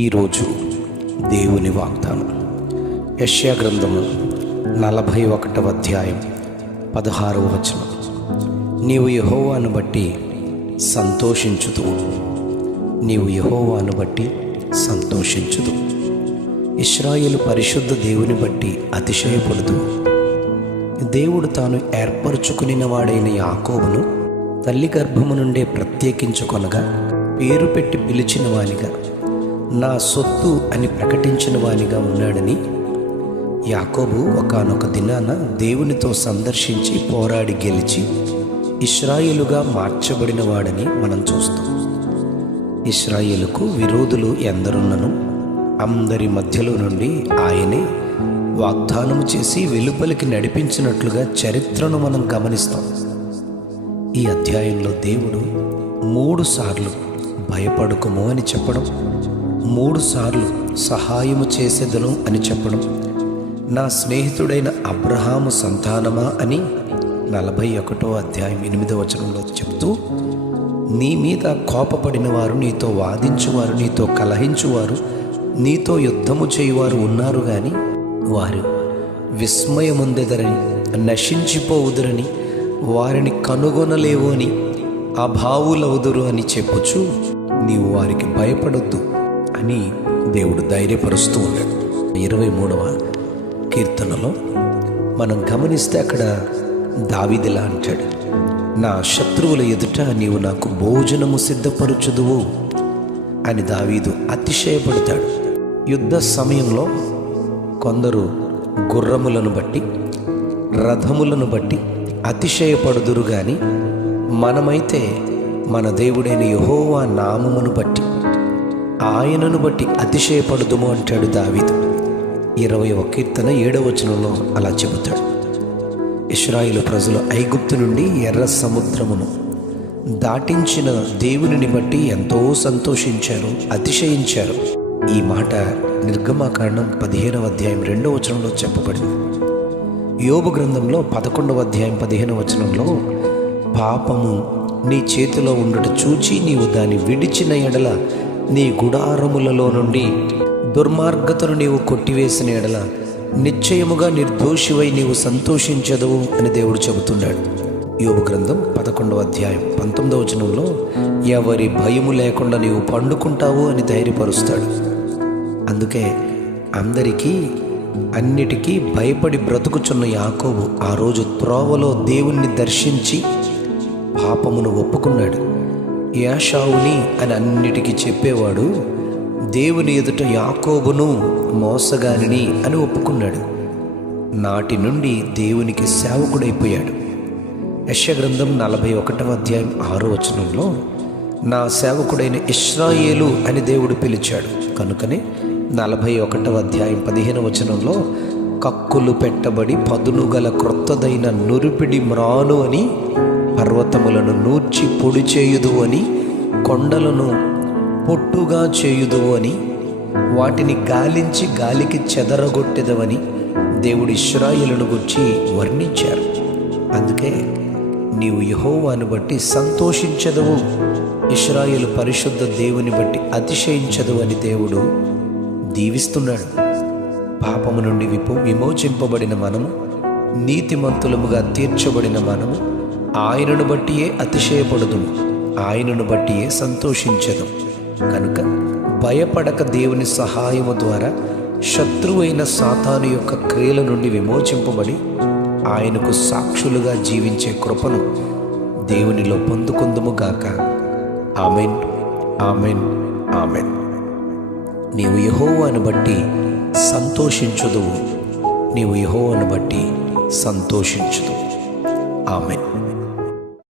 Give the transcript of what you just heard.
ఈరోజు దేవుని వాగ్దానం యెషయా గ్రంథము 41వ అధ్యాయం 16వ వచనం. నీవు యెహోవాను బట్టి సంతోషించుదువు, నీవు యెహోవాను బట్టి సంతోషించుదువు. ఇశ్రాయేలు పరిశుద్ధ దేవుని బట్టి అతిశయపడుదువు. దేవుడు తాను ఏర్పరచుకునిన వాడైన యాకోబును తల్లి గర్భము నుండే ప్రత్యేకించుకొనగా, పేరు పెట్టి పిలిచిన వానిగా, నా సొత్తు అని ప్రకటించిన వానిగా ఉన్నాడని యాకోబు ఒకానొక దినాన దేవునితో సందర్శించి పోరాడి గెలిచి ఇశ్రాయేలుగా మార్చబడిన వాడని మనం చూస్తాం. ఇశ్రాయేలుకు విరోధులు ఎందరున్నను అందరి మధ్యలో నుండి ఆయనే వాగ్దానము చేసి వెలుపలికి నడిపించినట్లుగా చరిత్రను మనం గమనిస్తాం. ఈ అధ్యాయంలో దేవుడు 3 సార్లు భయపడకుము అని చెప్పడం, 3 సార్లు సహాయము చేసేదను అని చెప్పడం, నా స్నేహితుడైన అబ్రహాము సంతానమా అని 41వ అధ్యాయం 8వ వచనంలో చెప్తూ, నీ మీద కోపపడిన వారు, నీతో వాదించువారు, నీతో కలహించువారు, నీతో యుద్ధము చేయువారు ఉన్నారు, కానీ వారు విస్మయముందెదరని, నశించిపోవుదురని, వారిని కనుగొనలేవు అని, అభావులవుదురు అని చెప్పుచు నీవు వారికి భయపడొద్దు అని దేవుడు ధైర్యపరుస్తూ ఉన్నాడు. 23వ కీర్తనలో మనం గమనిస్తే అక్కడ దావీదులా అంటాడు, నా శత్రువుల ఎదుట నీవు నాకు భోజనము సిద్ధపరచుదువు అని దావీదు అతిశయపడతాడు. యుద్ధ సమయంలో కొందరు గుర్రములను బట్టి, రథములను బట్టి అతిశయపడుదురు, కానీ మనమైతే మన దేవుడైన యెహోవా నామమును బట్టి, ఆయనను బట్టి అతిశయపడుదుము అంటాడు దావీదు. 20వ కీర్తన 7వ వచనంలో అలా చెబుతాడు. ఇశ్రాయేలు ప్రజలు ఐగుప్తు నుండి ఎర్ర సముద్రమును దాటించిన దేవునిని బట్టి ఎంతో సంతోషించారు, అతిశయించారు. ఈ మాట నిర్గమాకాండం 15వ అధ్యాయం 2వ వచనంలో చెప్పబడింది. యోబు గ్రంథంలో 11వ అధ్యాయం 15వ వచనంలో, పాపము నీ చేతిలో ఉండుట చూచి నీవు దాన్ని విడిచిన ఎడల, నీ గుడారములలో నుండి దుర్మార్గతను నీవు కొట్టివేసిన ఎడల నిశ్చయముగా నిర్దోషివై నీవు సంతోషించదవు అని దేవుడు చెబుతున్నాడు. యోబు గ్రంథం 11వ అధ్యాయం 19వ వచనంలో, ఎవరి భయము లేకుండా నీవు పండుకుంటావు అని ధైర్యపరుస్తాడు. అందుకే అందరికీ అన్నిటికీ భయపడి బ్రతుకుచున్న యాకోబు ఆ రోజు త్రోవలో దేవుణ్ణి దర్శించి పాపమును ఒప్పుకున్నాడు. ఏశావుని అని అన్నిటికీ చెప్పేవాడు దేవుని ఎదుట యాకోబును మోసగానిని అని ఒప్పుకున్నాడు. నాటి నుండి దేవునికి సేవకుడైపోయాడు. యెషయా గ్రంథం 41వ అధ్యాయం 6వ వచనంలో, నా సేవకుడైన ఇశ్రాయేలు అని దేవుడు పిలిచాడు. కనుకనే 41వ అధ్యాయం 15వ వచనంలో, కక్కులు పెట్టబడి పదును గల క్రొత్తదైన నురిపిడి మ్రాను అని, పర్వతములను నూర్చి పొడి చేయుదు అని, కొండలను పొట్టుగా చేయుదు అని, వాటిని గాలించి గాలికి చెదరగొట్టెదవని దేవుడు ఇశ్రాయేలును గురించి వర్ణించారు. అందుకే నీవు యెహోవాను బట్టి సంతోషించదవు, ఇశ్రాయేలు పరిశుద్ధ దేవుని బట్టి అతిశయించదు అని దేవుడు దీవిస్తున్నాడు. పాపము నుండి విమోచింపబడిన మనము, నీతిమంతులముగా తీర్చబడిన మనము ఆయనను బట్టియే అతిశయపడుదుము, ఆయనను బట్టియే సంతోషించదు. కనుక భయపడక దేవుని సహాయము ద్వారా శత్రువైన సాతాను యొక్క క్రియల నుండి విమోచింపబడి ఆయనకు సాక్షులుగా జీవించే కృపను దేవునిలో పొందుకుందుము గాక. Amen, amen, amen. నీవు యెహోవాను బట్టి సంతోషించుదువు, నీవు యెహోవాను బట్టి సంతోషించుదువు. ఆమెన్.